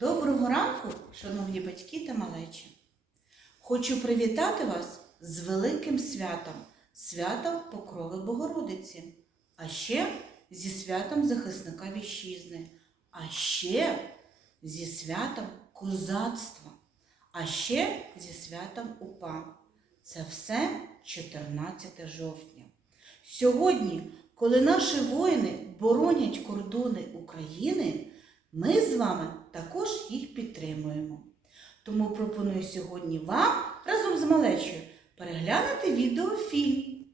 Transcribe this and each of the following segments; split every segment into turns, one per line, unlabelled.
Доброго ранку, шановні батьки та малечі. Хочу привітати вас з великим святом, святом Покрови Богородиці, а ще зі святом захисника вітчизни, а ще зі святом козацтва, а ще зі святом УПА. Це все 14 жовтня. Сьогодні, коли наші воїни боронять кордони України, ми з вами також їх підтримуємо. Тому пропоную сьогодні вам разом з малечою переглянути відеофільм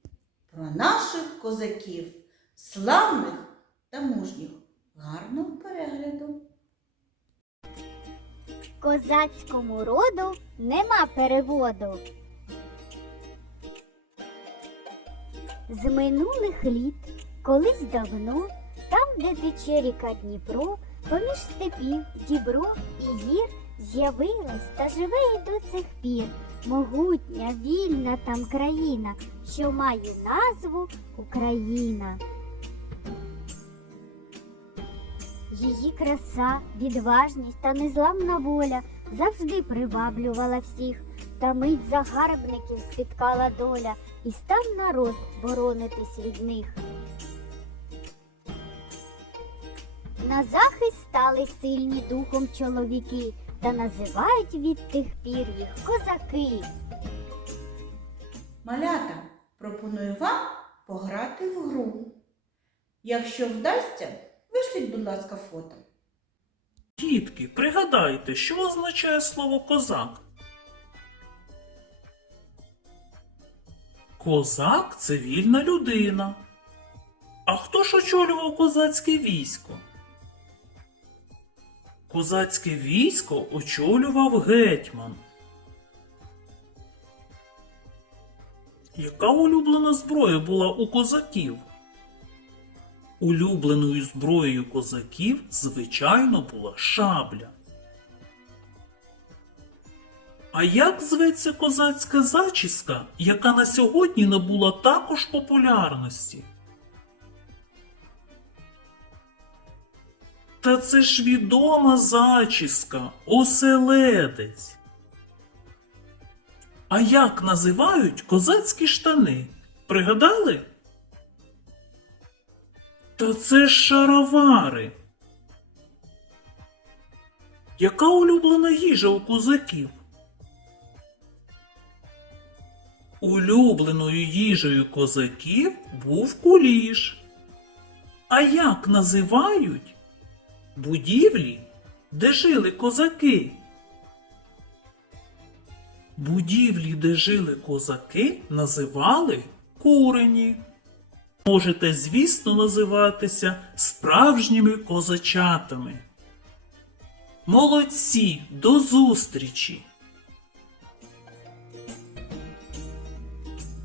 про наших козаків, славних та мужніх. Гарного перегляду!
Козацькому роду нема переводу. З минулих літ, колись давно, там, де тече ріка Дніпро, поміж степів, дібро і гір з'явилась та живе і до цих пір могутня, вільна там країна, що має назву Україна. Її краса, відважність та незламна воля завжди приваблювала всіх, та мить загарбників спіткала доля, і став народ боронитись від них. На захист стали сильні духом чоловіки, та називають від тих пір їх козаки.
Малята, пропоную вам пограти в гру. Якщо вдасться, вишліть, будь ласка, фото.
Дітки, пригадайте, що означає слово козак? Козак це вільна людина. А хто ж очолював козацьке військо? Козацьке військо очолював гетьман. Яка улюблена зброя була у козаків? Улюбленою зброєю козаків, звичайно, була шабля. А як зветься козацька зачіска, яка на сьогодні набула також популярності? Та це ж відома зачіска, оселедець. А як називають козацькі штани? Пригадали? Та це ж шаровари. Яка улюблена їжа у козаків? Улюбленою їжею козаків був куліш. А як називають будівлі, де жили козаки? Будівлі, де жили козаки, називали курені можете, звісно, називатися справжніми козачатами. Молодці, до зустрічі!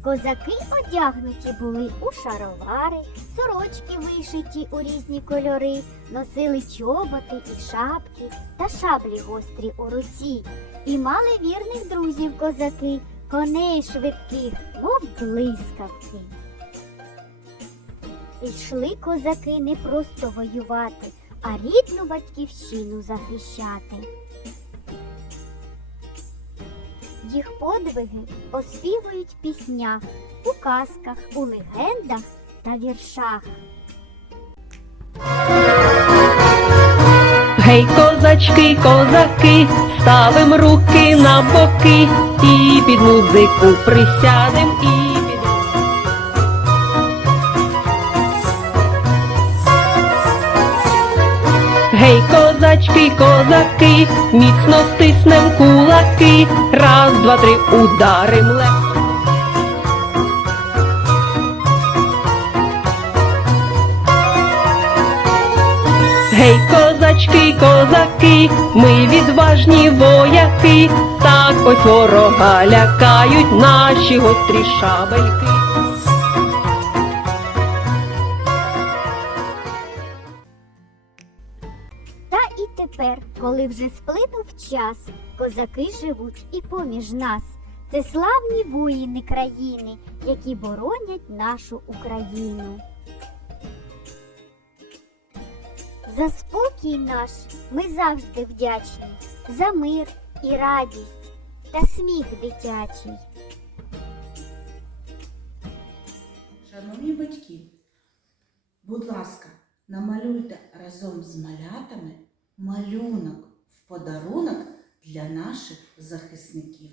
Козаки одягнуті були у шаровари, сорочки вишиті у різні кольори, носили чоботи і шапки та шаблі гострі у руці. І мали вірних друзів козаки, коней швидких, мов блискавки. Йшли козаки не просто воювати, а рідну батьківщину захищати. Їх подвиги оспівують в піснях, у казках, у легендах та віршах.
Гей, козачки, козаки, ставим руки на боки і під музику присядем і. Гей, козачки, козаки, міцно стиснем кулаки, раз, два, три, ударим легко. Гей, козачки, козаки, ми відважні вояки, так ось ворога лякають наші гострі шабельки.
Коли вже сплинув час, козаки живуть і поміж нас. Це славні воїни країни, які боронять нашу Україну. За спокій наш ми завжди вдячні за мир і радість та сміх дитячий.
Шановні батьки, будь ласка, намалюйте разом з малятами малюнок в подарунок для наших захисників.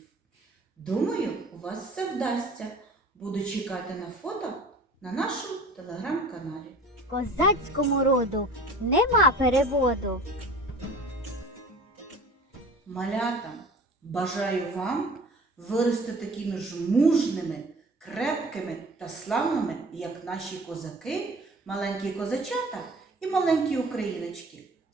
Думаю, у вас все вдасться. Буду чекати на фото на нашому телеграм-каналі.
Козацькому роду нема переводу.
Малята, бажаю вам вирости такими ж мужними, крепкими та славними, як наші козаки, маленькі козачата і маленькі україночки.